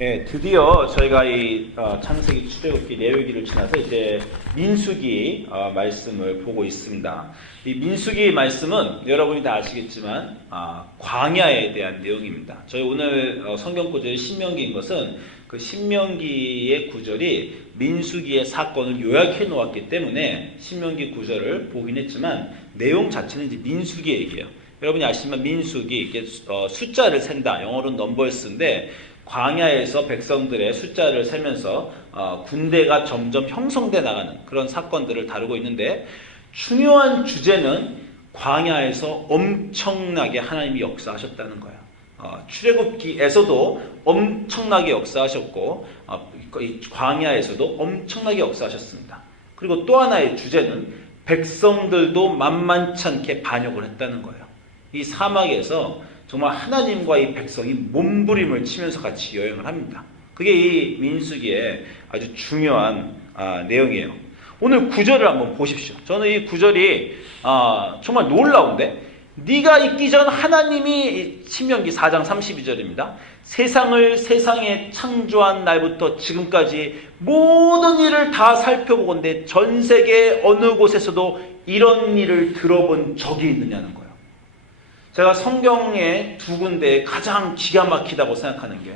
예, 드디어 저희가 이 창세기, 출애굽기, 레위기를 지나서 이제 민수기 말씀을 보고 있습니다. 이 민수기 말씀은 여러분이 다 아시겠지만 광야에 대한 내용입니다. 저희 오늘 성경 구절이 신명기인 것은 그 신명기의 구절이 민수기의 사건을 요약해 놓았기 때문에 신명기 구절을 보긴 했지만 내용 자체는 이제 민수기 얘기예요. 여러분이 아시지만 민수기 이게 숫자를 센다, 영어로는 넘버스인데 광야에서 백성들의 숫자를 세면서 군대가 점점 형성돼 나가는 그런 사건들을 다루고 있는데, 중요한 주제는 광야에서 엄청나게 하나님이 역사하셨다는 거예요. 출애굽기에서도 엄청나게 역사하셨고 이 광야에서도 엄청나게 역사하셨습니다. 그리고 또 하나의 주제는 백성들도 만만치 않게 반역을 했다는 거예요. 이 사막에서 정말 하나님과 이 백성이 몸부림을 치면서 같이 여행을 합니다. 그게 이 민수기의 아주 중요한 내용이에요. 오늘 구절을 한번 보십시오. 저는 이 구절이 정말 놀라운데, 네가 있기 전 하나님이, 신명기 4장 32절입니다. 세상에 창조한 날부터 지금까지 모든 일을 다 살펴보건대 전 세계 어느 곳에서도 이런 일을 들어본 적이 있느냐는 거예요. 제가 성경의 두 군데에 가장 기가 막히다고 생각하는 게,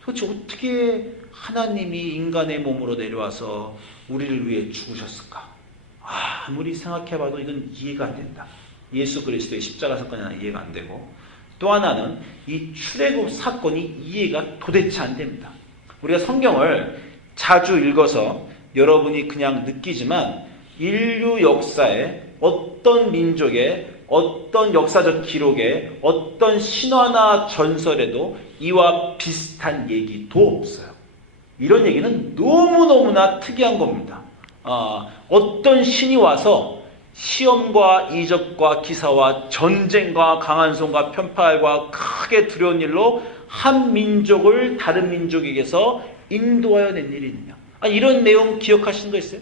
도대체 어떻게 하나님이 인간의 몸으로 내려와서 우리를 위해 죽으셨을까? 아무리 생각해봐도 이건 이해가 안 된다. 예수 그리스도의 십자가 사건이 하나 이해가 안 되고, 또 하나는 이 출애굽 사건이 이해가 도대체 안 됩니다. 우리가 성경을 자주 읽어서 여러분이 그냥 느끼지만 인류 역사에 어떤 민족의 어떤 역사적 기록에 어떤 신화나 전설에도 이와 비슷한 얘기도 없어요. 이런 얘기는 너무너무나 특이한 겁니다. 어떤 신이 와서 시험과 이적과 기사와 전쟁과 강한 손과 편파와 크게 두려운 일로 한 민족을 다른 민족에게서 인도하여 낸 일이 있느냐. 이런 내용 기억하시는 거 있어요?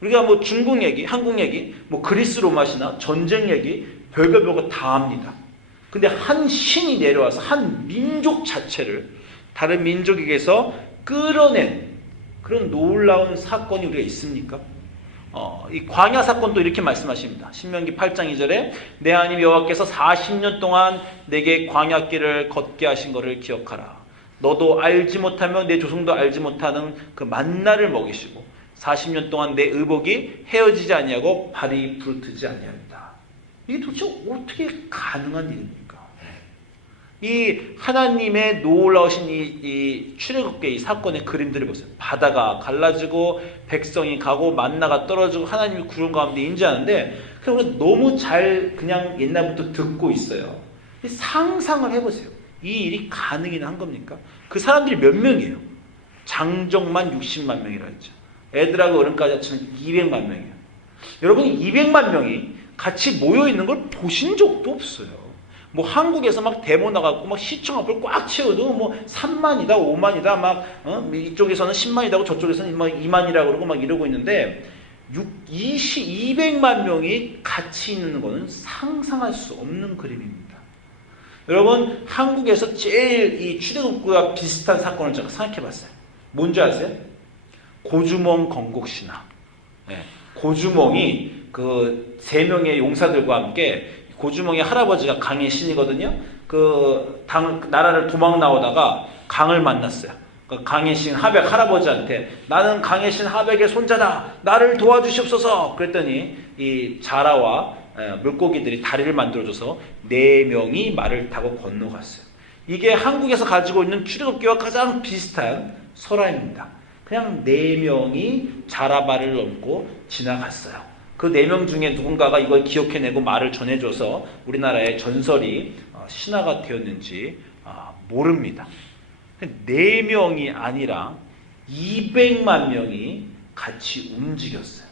우리가 뭐 중국 얘기, 한국 얘기, 뭐 그리스 로마 신화, 전쟁 얘기 별거 다 합니다. 근데 한 신이 내려와서 한 민족 자체를 다른 민족에게서 끌어낸 그런 놀라운 사건이 우리가 있습니까? 이 광야 사건도 이렇게 말씀하십니다. 신명기 8장 2절에 내 하나님 여호와께서 40년 동안 내게 광야길을 걷게 하신 것을 기억하라. 너도 알지 못하며 내 조상도 알지 못하는 그 만나를 먹이시고 40년 동안 내 의복이 헤어지지 아니하고 발이 부르트지 아니하였다. 이게 도대체 어떻게 가능한 일입니까? 이 하나님의 놀라우신 이 출애굽기의 이 사건의 그림들을 보세요. 바다가 갈라지고 백성이 가고 만나가 떨어지고 하나님이 구름 가운데 임재하는데, 그냥 우리가 너무 잘 그냥 옛날부터 듣고 있어요. 상상을 해보세요. 이 일이 가능이나 한 겁니까? 그 사람들이 몇 명이에요? 장정만 60만 명이라 했죠. 애들하고 어른까지 합치면 200만 명이에요. 여러분이 200만 명이 같이 모여있는 걸 보신 적도 없어요. 뭐 한국에서 막 데모 나가고 막 시청 앞을 꽉 채워도 뭐 3만이다 5만이다 막 이쪽에서는 10만이라고 저쪽에서는 막 2만이라고 그러고 막 이러고 있는데 200만 명이 같이 있는 거는 상상할 수 없는 그림입니다. 여러분, 한국에서 제일 이 출애굽과 비슷한 사건을 제가 생각해 봤어요. 뭔지 아세요? 고주몽 건국신화. 네. 고주몽이 그 3명의 용사들과 함께, 고주몽의 할아버지가 강의 신이거든요. 나라를 도망 나오다가 강을 만났어요. 그 강의 신 하백 할아버지한테 나는 강의 신 하백의 손자다. 나를 도와주시옵소서. 그랬더니 이 자라와 물고기들이 다리를 만들어줘서 4명이 말을 타고 건너갔어요. 이게 한국에서 가지고 있는 출애굽기와 가장 비슷한 설화입니다. 그냥 4명이 자라바를 넘고 지나갔어요. 그 4명 중에 누군가가 이걸 기억해내고 말을 전해줘서 우리나라의 전설이 신화가 되었는지 모릅니다. 4명이 아니라 200만 명이 같이 움직였어요.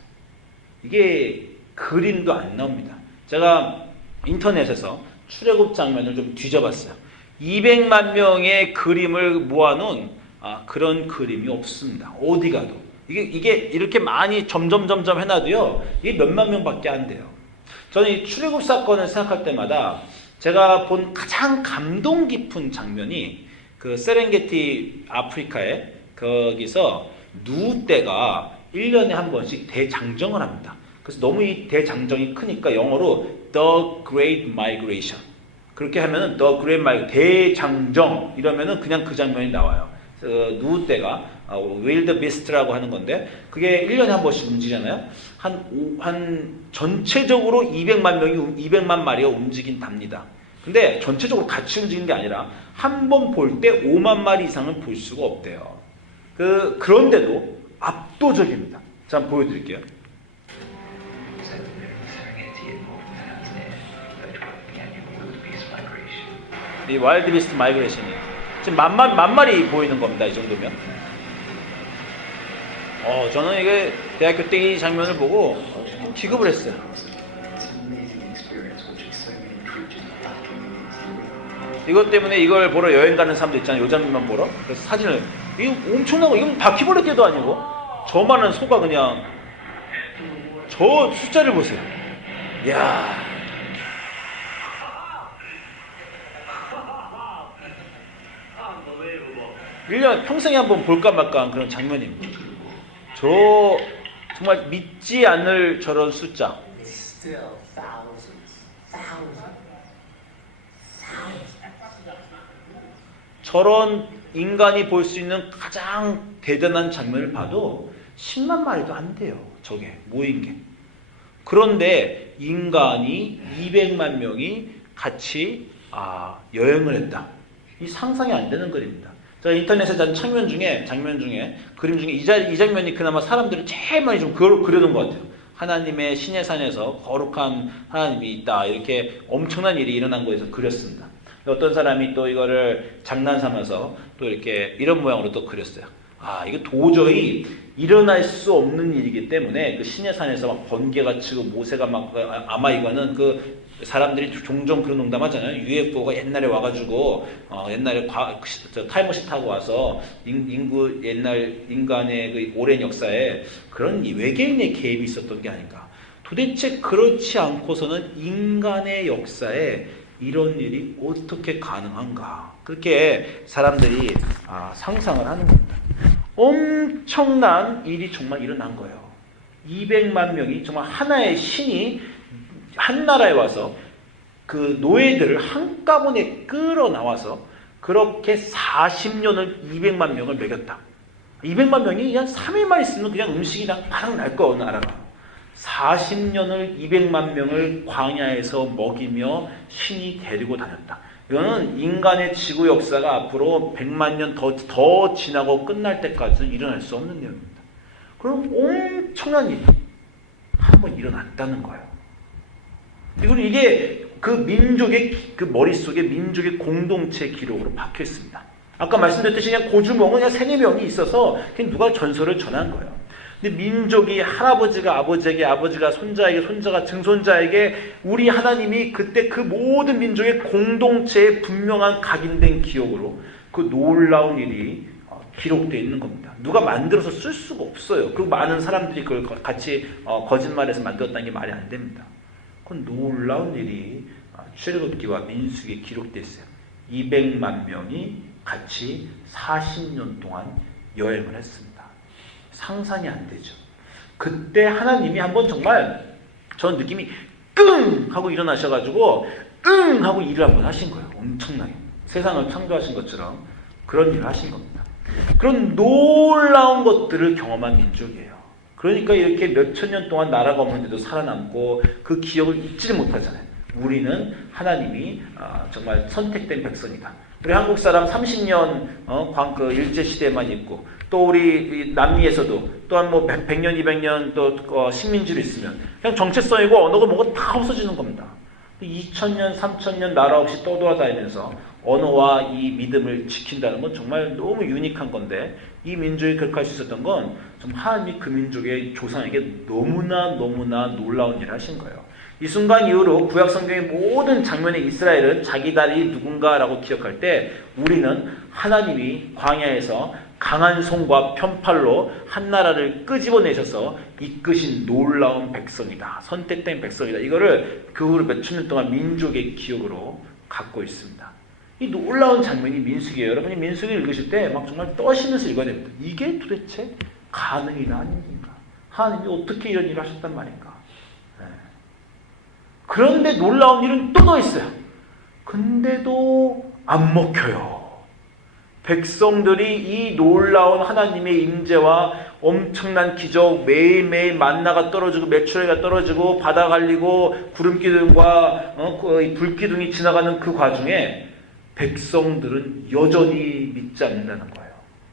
이게 그림도 안 나옵니다. 제가 인터넷에서 출애굽 장면을 좀 뒤져봤어요. 200만 명의 그림을 모아놓은 그런 그림이 없습니다. 어디 가도. 이게 이렇게 많이 점점 해놔도요, 이게 몇만 명밖에 안 돼요. 저는 이 출애굽 사건을 생각할 때마다 제가 본 가장 감동 깊은 장면이 그 세렝게티 아프리카에 거기서 누 떼가 1년에 한 번씩 대장정을 합니다. 그래서 너무 이 대장정이 크니까 영어로 The Great Migration. 그렇게 하면은 The Great Migration, 대장정 이러면은 그냥 그 장면이 나와요. 누 떼가 wildebeest라고 하는 건데 그게 1년에 한 번씩 움직이잖아요. 한 전체적으로 200만 마리가 움직인답니다. 근데 전체적으로 같이 움직이는 게 아니라 한 번 볼 때 5만 마리 이상은 볼 수가 없대요. 그런데도 압도적입니다. 자, 한번 보여드릴게요. 이 와일드비스트 마이그레이션이 지금 만 마리 보이는 겁니다. 이 정도면. 저는 이게 대학교 때 이 장면을 보고 기겁을 했어요. 이것 때문에 이걸 보러 여행 가는 사람도 있잖아요. 요 장면만 보러. 그래서 사진을 이거 엄청나고 이건 바퀴벌레 떼도 아니고 저만한 소가 그냥 저 숫자를 보세요. 이야. 일년 평생에 한번 볼까 말까 그런 장면입니다. 저 정말 믿지 않을 저런 숫자. 저런 인간이 볼 수 있는 가장 대단한 장면을 봐도 10만 마리도 안 돼요. 저게 모인 게. 그런데 인간이 200만 명이 같이 여행을 했다. 이 상상이 안 되는 그림입니다. 제가 인터넷에 단 장면 중에 그림 중에 이 장면이 그나마 사람들이 제일 많이 좀 그려놓은 것 같아요. 하나님의 신의 산에서 거룩한 하나님이 있다. 이렇게 엄청난 일이 일어난 거에서 그렸습니다. 어떤 사람이 또 이거를 장난삼아서 또 이렇게 이런 모양으로 또 그렸어요. 이거 도저히 일어날 수 없는 일이기 때문에 그 신의 산에서 막 번개가 치고 모세가 막 아마 이거는 그 사람들이 종종 그런 농담하잖아요. UFO가 옛날에 와가지고 옛날에 타임머신 타고 와서 옛날 인간의 그 오랜 역사에 그런 외계인의 개입이 있었던 게 아닌가. 도대체 그렇지 않고서는 인간의 역사에 이런 일이 어떻게 가능한가. 그렇게 사람들이 상상을 하는 겁니다. 엄청난 일이 정말 일어난 거예요. 200만 명이 정말 하나의 신이 한 나라에 와서 그 노예들을 한꺼번에 끌어나와서 그렇게 40년을 200만 명을 먹였다. 200만 명이 그냥 3일만 있으면 그냥 음식이 그냥 바로 날 거예요. 나라가. 40년을 200만 명을 광야에서 먹이며 신이 데리고 다녔다. 이거는 인간의 지구 역사가 앞으로 100만 년 더 지나고 끝날 때까지는 일어날 수 없는 내용입니다. 그럼 엄청난 일이 한번 일어났다는 거예요. 그리고 이게 그 민족의 그 머릿속에 민족의 공동체 기록으로 박혀 있습니다. 아까 말씀드렸듯이 그냥 고주몽은 그냥 3-4명이 있어서 그냥 누가 전설을 전한 거예요. 근데 민족이 할아버지가 아버지에게, 아버지가 손자에게, 손자가 증손자에게 우리 하나님이 그때 그 모든 민족의 공동체의 분명한 각인된 기억으로 그 놀라운 일이 기록되어 있는 겁니다. 누가 만들어서 쓸 수가 없어요. 그 많은 사람들이 그걸 같이 거짓말해서 만들었다는 게 말이 안 됩니다. 그건 놀라운 일이 출애굽기와 민수기에 기록되어 있어요. 200만 명이 같이 40년 동안 여행을 했습니다. 상상이 안 되죠. 그때 하나님이 한번 정말 전 느낌이 끙 하고 일어나셔가지고 응 하고 일을 한번 하신 거예요. 엄청나게. 세상을 창조하신 것처럼 그런 일을 하신 겁니다. 그런 놀라운 것들을 경험한 민족이에요. 그러니까 이렇게 몇천 년 동안 나라가 없는데도 살아남고 그 기억을 잊지를 못하잖아요. 우리는 하나님이 정말 선택된 백성이다. 우리 한국 사람 30년 그 일제시대만 있고 또 우리 남미에서도 또한 뭐 100년, 200년 또 식민지로 있으면 그냥 정체성이고 언어가 뭐가 다 없어지는 겁니다. 2000년, 3000년 나라 없이 떠돌아다니면서 언어와 이 믿음을 지킨다는 건 정말 너무 유니크한 건데 이 민족이 그렇게 할 수 있었던 건 정말 하나님이 그 민족의 조상에게 너무나 놀라운 일을 하신 거예요. 이 순간 이후로 구약 성경의 모든 장면에 이스라엘은 자기들이 누군가라고 기억할 때 우리는 하나님이 광야에서 강한 손과 편팔로 한 나라를 끄집어내셔서 이끄신 놀라운 백성이다. 선택된 백성이다. 이거를 그 후로 몇천 년 동안 민족의 기억으로 갖고 있습니다. 이 놀라운 장면이 민수기예요. 여러분이 민수기 읽으실 때 막 정말 떠시면서 읽어야 됩니다. 이게 도대체 가능이나 아닌가? 하나님이 어떻게 이런 일을 하셨단 말인가? 네. 그런데 놀라운 일은 또 더 있어요. 근데도 안 먹혀요. 백성들이 이 놀라운 하나님의 임재와 엄청난 기적, 매일매일 만나가 떨어지고 메추라기가 떨어지고 바다 갈리고 구름기둥과 불기둥이 지나가는 그 과정에 백성들은 여전히 믿지 않는다는 거예요.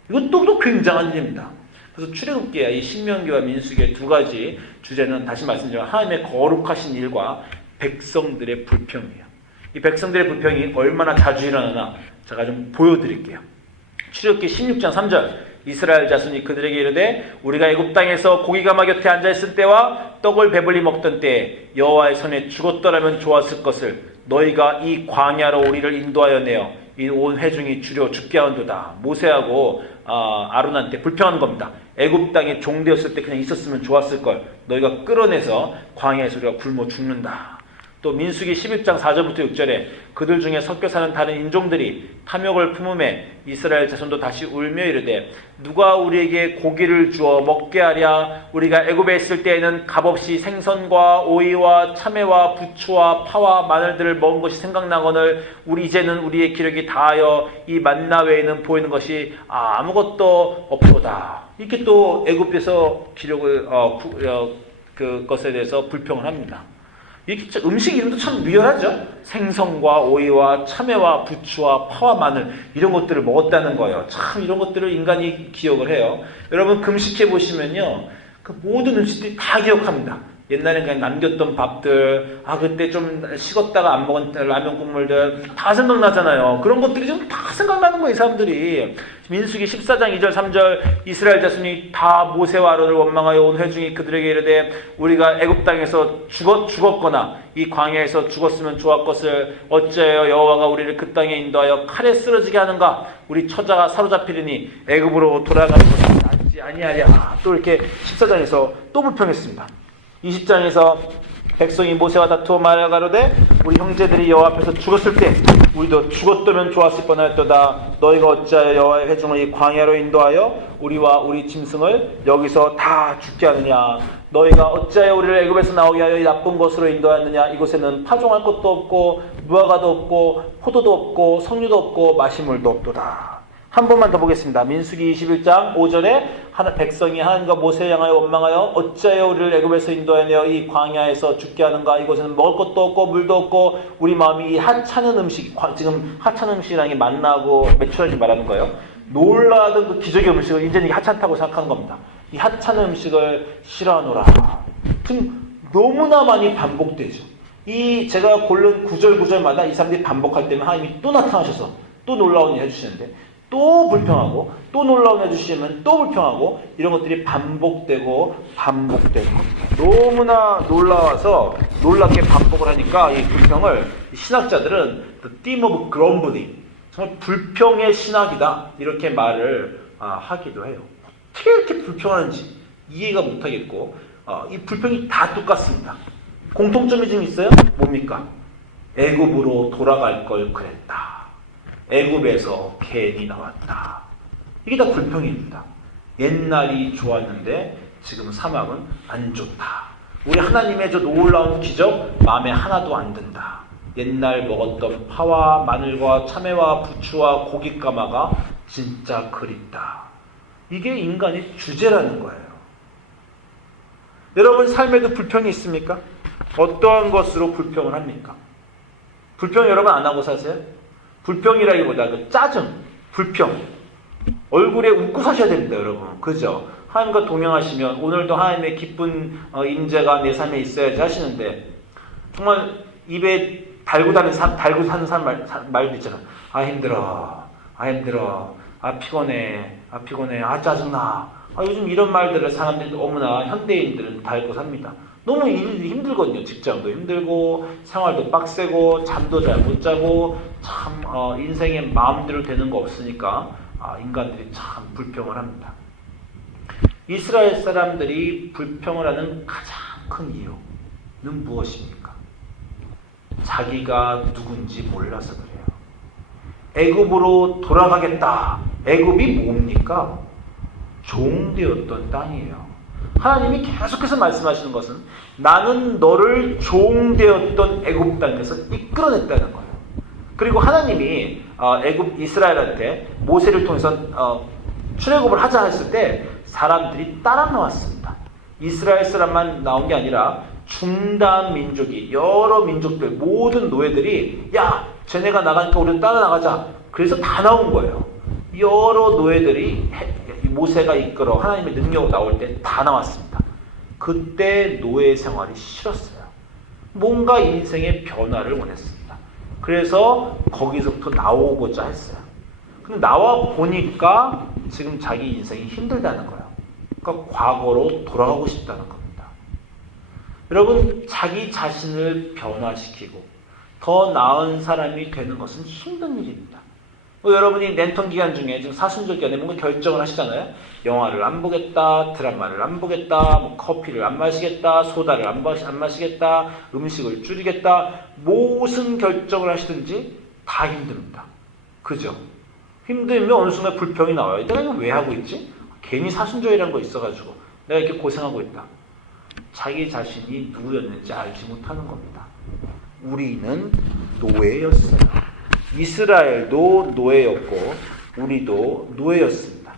이것도 굉장한 일입니다. 그래서 출애굽기와 이 신명기와 민수기의 두 가지 주제는 다시 말씀드리면 하나님의 거룩하신 일과 백성들의 불평이에요. 이 백성들의 불평이 얼마나 자주 일어나나 제가 좀 보여드릴게요. 출애굽기 16장 3절 이스라엘 자손이 그들에게 이르되 우리가 애굽 땅에서 고기가마 곁에 앉아있을 때와 떡을 배불리 먹던 때에 여호와의 손에 죽었더라면 좋았을 것을 너희가 이 광야로 우리를 인도하여 내어 이 온 회중이 주려 죽게 하는도다. 모세하고 아론한테 불평한 겁니다. 애굽 땅에 종되었을 때 그냥 있었으면 좋았을 걸. 너희가 끌어내서 광야에서 우리가 굶어 죽는다. 또 민수기 11장 4절부터 6절에 그들 중에 섞여 사는 다른 인종들이 탐욕을 품음에 이스라엘 자손도 다시 울며 이르되 누가 우리에게 고기를 주어 먹게 하랴. 우리가 애굽에 있을 때에는 값없이 생선과 오이와 참외와 부추와 파와 마늘들을 먹은 것이 생각나거늘 우리 이제는 우리의 기력이 다하여 이 만나 외에는 보이는 것이 아무것도 없도다. 이렇게 또 애굽에서 기력을 그것에 대해서 불평을 합니다. 이렇게 음식 이름도 참 미열하죠. 생선과 오이와 참외와 부추와 파와 마늘 이런 것들을 먹었다는 거예요. 참 이런 것들을 인간이 기억을 해요. 여러분 금식해 보시면요, 그 모든 음식들이 다 기억합니다. 옛날에 그냥 남겼던 밥들, 그때 좀 식었다가 안 먹은 라면 국물들 다 생각나잖아요. 그런 것들이 좀 다 생각나는 거예요, 이 사람들이. 민수기 14장 2절 3절 이스라엘 자손이 다 모세와 아론을 원망하여 온 회중이 그들에게 이르되 우리가 애굽 땅에서 죽었거나 이 광야에서 죽었으면 좋았것을 어찌하여 여호와가 우리를 그 땅에 인도하여 칼에 쓰러지게 하는가? 우리 처자가 사로잡히리니 애굽으로 돌아가는 것이 낫지 아니하랴. 또 이렇게 14장에서 또 불평했습니다. 20장에서 백성이 모세와 다투어 말하여 가로되 우리 형제들이 여호와 앞에서 죽었을 때 우리도 죽었다면 좋았을 뻔하였도다. 너희가 어찌하여 여호와의 회중을 이 광야로 인도하여 우리와 우리 짐승을 여기서 다 죽게 하느냐. 너희가 어찌하여 우리를 애굽에서 나오게 하여 이 나쁜 곳으로 인도하였느냐. 이곳에는 파종할 것도 없고 무화과도 없고 포도도 없고 석류도 없고 마시물도 없도다. 한 번만 더 보겠습니다. 민수기 21장 5절에 백성이 하나님과 모세를 향하여 원망하여 어찌하여 우리를 애굽에서 인도하여 이 광야에서 죽게 하는가. 이곳에는 먹을 것도 없고 물도 없고 우리 마음이 이 하찮은 음식, 지금 하찮은 음식이라는 게 만나고 메추라기 말하는 거예요. 놀라던 그 기적의 음식을 이제는 이게 하찮다고 생각하는 겁니다. 이 하찮은 음식을 싫어하노라. 지금 너무나 많이 반복되죠. 이 제가 고른 구절마다 이 사람들이 반복할 때면 하나님이 또 나타나셔서 또 놀라운 일 해주시는데 또 불평하고 또 놀라운 해주시면 또 불평하고 이런 것들이 반복되고 겁니다. 너무나 놀라워서 놀랍게 반복을 하니까 이 불평을 신학자들은 the theme of grumbling, 정말 불평의 신학이다 이렇게 말을 하기도 해요. 어떻게 이렇게 불평하는지 이해가 못하겠고 이 불평이 다 똑같습니다. 공통점이 좀 있어요? 뭡니까? 애굽으로 돌아갈 걸 그랬다. 애굽에서 괜히 나왔다. 이게 다 불평입니다. 옛날이 좋았는데 지금 사막은 안 좋다. 우리 하나님의 저 놀라운 기적 마음에 하나도 안 든다. 옛날 먹었던 파와 마늘과 참외와 부추와 고깃가마가 진짜 그립다. 이게 인간의 주제라는 거예요. 여러분 삶에도 불평이 있습니까? 어떠한 것으로 불평을 합니까? 불평 여러분 안 하고 사세요? 불평이라기보다 그 짜증, 불평. 얼굴에 웃고 사셔야 됩니다, 여러분. 그죠? 하나님과 동행하시면 오늘도 하나님의 기쁜 임재가 내 삶에 있어야지 하시는데 정말 입에 달고 사는 사람 말도 있잖아. 힘들어. 피곤해. 짜증나. 요즘 이런 말들을 사람들이 너무나 현대인들은 달고 삽니다. 너무 일이 힘들거든요. 직장도 힘들고 생활도 빡세고 잠도 잘 못 자고 참 인생에 마음대로 되는 거 없으니까 인간들이 참 불평을 합니다. 이스라엘 사람들이 불평을 하는 가장 큰 이유는 무엇입니까? 자기가 누군지 몰라서 그래요. 애굽으로 돌아가겠다. 애굽이 뭡니까? 종되었던 땅이에요. 하나님이 계속해서 말씀하시는 것은 나는 너를 종되었던 애굽 땅에서 이끌어냈다는 거예요. 그리고 하나님이 애굽 이스라엘한테 모세를 통해서 출애굽을 하자 했을 때 사람들이 따라 나왔습니다. 이스라엘 사람만 나온 게 아니라 중단 민족이 여러 민족들 모든 노예들이 야 쟤네가 나가니까 우리도 따라 나가자. 그래서 다 나온 거예요. 여러 노예들이 모세가 이끌어 하나님의 능력으로 나올 때 다 나왔습니다. 그때 노예 생활이 싫었어요. 뭔가 인생의 변화를 원했습니다. 그래서 거기서부터 나오고자 했어요. 근데 나와 보니까 지금 자기 인생이 힘들다는 거예요. 그러니까 과거로 돌아가고 싶다는 겁니다. 여러분, 자기 자신을 변화시키고 더 나은 사람이 되는 것은 힘든 일입니다. 여러분이 랜턴 기간 중에 지금 사순절 연애 뭔가 결정을 하시잖아요. 영화를 안 보겠다, 드라마를 안 보겠다, 뭐 커피를 안 마시겠다, 소다를 안 마시겠다, 음식을 줄이겠다, 무슨 결정을 하시든지 다 힘듭니다. 그죠? 힘들면 어느 순간 불평이 나와요. 내가 이거 왜 하고 있지? 괜히 사순절이라는 거 있어가지고 내가 이렇게 고생하고 있다. 자기 자신이 누구였는지 알지 못하는 겁니다. 우리는 노예였어요. 이스라엘도 노예였고 우리도 노예였습니다.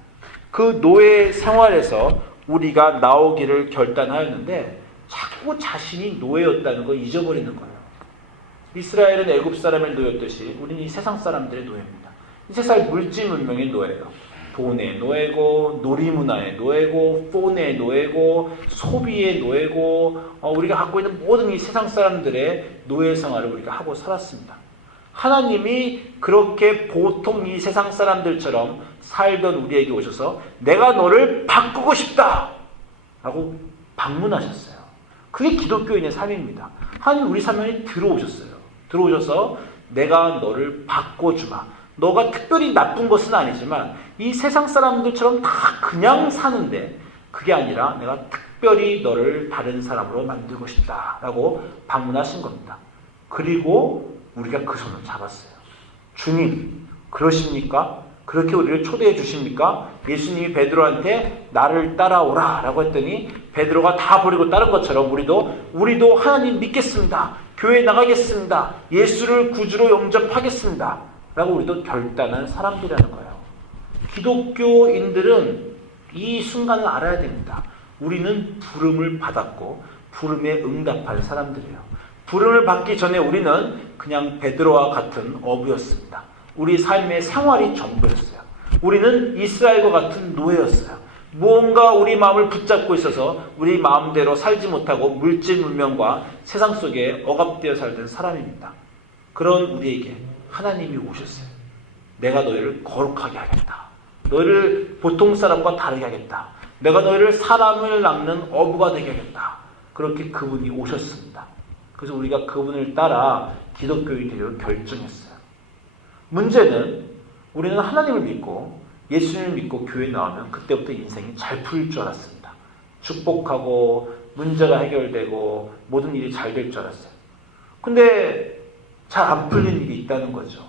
그 노예 생활에서 우리가 나오기를 결단하였는데 자꾸 자신이 노예였다는 걸 잊어버리는 거예요. 이스라엘은 애굽 사람의 노예였듯이 우리는 이 세상 사람들의 노예입니다. 이 세상 물질 문명의 노예예요. 돈의 노예고 놀이문화의 노예고 폰의 노예고 소비의 노예고 우리가 갖고 있는 모든 이 세상 사람들의 노예 생활을 우리가 하고 살았습니다. 하나님이 그렇게 보통 이 세상 사람들처럼 살던 우리에게 오셔서 내가 너를 바꾸고 싶다 라고 방문하셨어요. 그게 기독교인의 삶입니다. 하나님 우리 삶에 들어오셔서 내가 너를 바꿔주마. 너가 특별히 나쁜 것은 아니지만 이 세상 사람들처럼 다 그냥 사는데 그게 아니라 내가 특별히 너를 다른 사람으로 만들고 싶다 라고 방문하신 겁니다. 그리고 우리가 그 손을 잡았어요. 주님, 그러십니까? 그렇게 우리를 초대해 주십니까? 예수님이 베드로한테 나를 따라오라 라고 했더니 베드로가 다 버리고 따른 것처럼 우리도 하나님 믿겠습니다. 교회 나가겠습니다. 예수를 구주로 영접하겠습니다. 라고 우리도 결단한 사람들이라는 거예요. 기독교인들은 이 순간을 알아야 됩니다. 우리는 부름을 받았고 부름에 응답할 사람들이에요. 부름을 받기 전에 우리는 그냥 베드로와 같은 어부였습니다. 우리 삶의 생활이 전부였어요. 우리는 이스라엘과 같은 노예였어요. 무언가 우리 마음을 붙잡고 있어서 우리 마음대로 살지 못하고 물질 문명과 세상 속에 억압되어 살던 사람입니다. 그런 우리에게 하나님이 오셨어요. 내가 너희를 거룩하게 하겠다. 너희를 보통 사람과 다르게 하겠다. 내가 너희를 사람을 낚는 어부가 되게 하겠다. 그렇게 그분이 오셨습니다. 그래서 우리가 그분을 따라 기독교인이 되기로 결정했어요. 문제는 우리는 하나님을 믿고 예수님을 믿고 교회에 나오면 그때부터 인생이 잘 풀릴 줄 알았습니다. 축복하고 문제가 해결되고 모든 일이 잘 될 줄 알았어요. 근데 잘 안 풀리는 일이 있다는 거죠.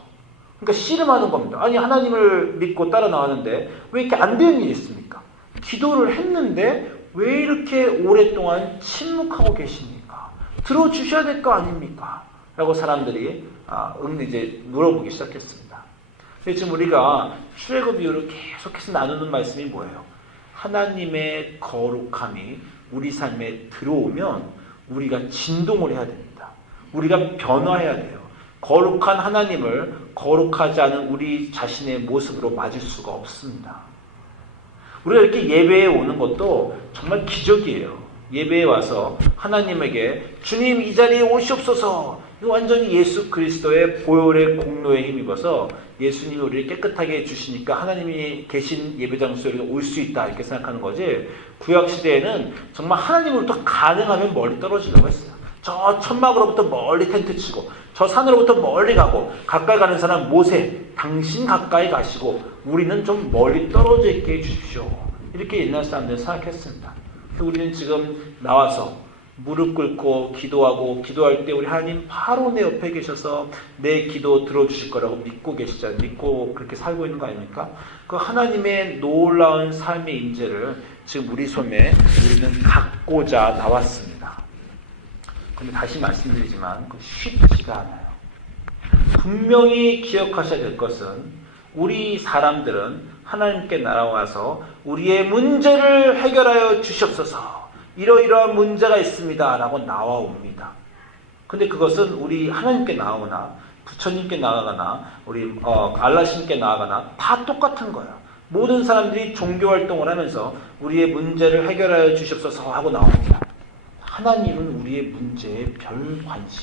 그러니까 씨름하는 겁니다. 아니 하나님을 믿고 따라 나왔는데 왜 이렇게 안 되는 일이 있습니까? 기도를 했는데 왜 이렇게 오랫동안 침묵하고 계십니까? 들어주셔야 될 거 아닙니까? 라고 사람들이 이제 물어보기 시작했습니다. 근데 지금 우리가 출애굽 이후로 계속해서 나누는 말씀이 뭐예요? 하나님의 거룩함이 우리 삶에 들어오면 우리가 진동을 해야 됩니다. 우리가 변화해야 돼요. 거룩한 하나님을 거룩하지 않은 우리 자신의 모습으로 맞을 수가 없습니다. 우리가 이렇게 예배에 오는 것도 정말 기적이에요. 예배에 와서 하나님에게 주님 이 자리에 오시옵소서. 이거 완전히 예수 그리스도의 보혈의 공로에 힘입어서 예수님이 우리를 깨끗하게 해주시니까 하나님이 계신 예배 장소에 올 수 있다 이렇게 생각하는 거지. 구약시대에는 정말 하나님으로부터 가능하면 멀리 떨어지려고 했어요. 저 천막으로부터 멀리 텐트 치고 저 산으로부터 멀리 가고 가까이 가는 사람 모세 당신 가까이 가시고 우리는 좀 멀리 떨어져 있게 해주십시오. 이렇게 옛날 사람들은 생각했습니다. 우리는 지금 나와서 무릎 꿇고 기도하고 기도할 때 우리 하나님 바로 내 옆에 계셔서 내 기도 들어주실 거라고 믿고 계시잖아요. 믿고 그렇게 살고 있는 거 아닙니까? 그 하나님의 놀라운 삶의 임재를 지금 우리 손에 우리는 갖고자 나왔습니다. 근데 다시 말씀드리지만 쉽지가 않아요. 분명히 기억하셔야 될 것은 우리 사람들은 하나님께 나와서 우리의 문제를 해결하여 주시옵소서, 이러이러한 문제가 있습니다 라고 나와옵니다. 근데 그것은 우리 하나님께 나오거나 부처님께 나아가나 우리 알라신께 나아가나 다 똑같은 거야. 모든 사람들이 종교활동을 하면서 우리의 문제를 해결하여 주시옵소서 하고 나옵니다. 하나님은 우리의 문제에 별 관심